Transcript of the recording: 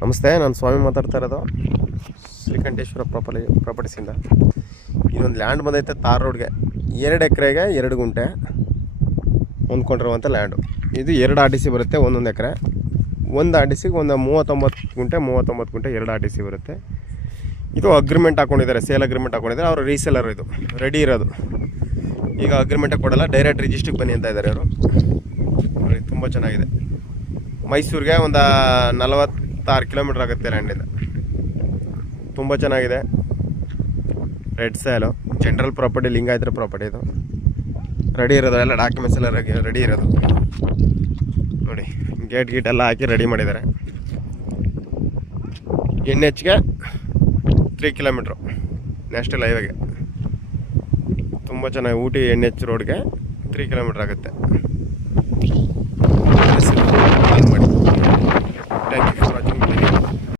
ನಮಸ್ತೆ, ನಾನು ಸ್ವಾಮಿ ಮಾತಾಡ್ತಾ ಇರೋದು ಶ್ರೀಕಂಠೇಶ್ವರ ಪ್ರಾಪರ್ಟೀಸಿಂದ. ಇದೊಂದು ಲ್ಯಾಂಡ್ ಬಂದೈತೆ ತಾರ್ ರೋಡ್ಗೆ. 2 ಎಕರೆಗೆ 2 ಗುಂಟೆ ಹೊಂದ್ಕೊಂಡಿರುವಂಥ ಲ್ಯಾಂಡು. ಇದು 2 RDC ಬರುತ್ತೆ, 1 ಎಕರೆ. 1 RDCಗೆ ಒಂದು 39 ಗುಂಟೆ 2 RDC ಬರುತ್ತೆ. ಇದು ಅಗ್ರಿಮೆಂಟ್ ಹಾಕ್ಕೊಂಡಿದ್ದಾರೆ, ಸೇಲ್ ಅಗ್ರಿಮೆಂಟ್ ಹಾಕ್ಕೊಂಡಿದ್ದಾರೆ. ಅವರು ರೀಸೇಲರ್, ಇದು ರೆಡಿ ಇರೋದು. ಈಗ ಅಗ್ರಿಮೆಂಟಾಗಿ ಕೊಡಲ್ಲ, ಡೈರೆಕ್ಟ್ ರಿಜಿಸ್ಟ್ರಿಗೆ ಬನ್ನಿ ಅಂತ ಇದ್ದಾರೆ ಅವರು. ನೋಡಿ, ತುಂಬ ಚೆನ್ನಾಗಿದೆ. ಮೈಸೂರಿಗೆ ಒಂದು 46 ಕಿಲೋಮೀಟ್ರ್ ಆಗುತ್ತೆ ಲ್ಯಾಂಡಿಂದ. ತುಂಬ ಚೆನ್ನಾಗಿದೆ. ರೆಡ್ ಸ್ಯಾಲು, ಜನರಲ್ ಪ್ರಾಪರ್ಟಿ, ಲಿಂಗಾಯತರ ಪ್ರಾಪರ್ಟಿ. ಇದು ರೆಡಿ ಇರೋದು, ಎಲ್ಲ ಡಾಕ್ಯುಮೆಂಟ್ಸ್ ಎಲ್ಲ ರೆಡಿ ಇರೋದು. ನೋಡಿ, ಗೇಟ್ ಎಲ್ಲ ಹಾಕಿ ರೆಡಿ ಮಾಡಿದ್ದಾರೆ. NHಗೆ 3 ಕಿಲೋಮೀಟ್ರು ನ್ಯಾಷನಲ್ ಹೈವೇಗೆ. ತುಂಬ ಚೆನ್ನಾಗಿ ಊಟಿ NH ರೋಡ್ಗೆ 3 ಕಿಲೋಮೀಟ್ರ್ ಆಗುತ್ತೆ.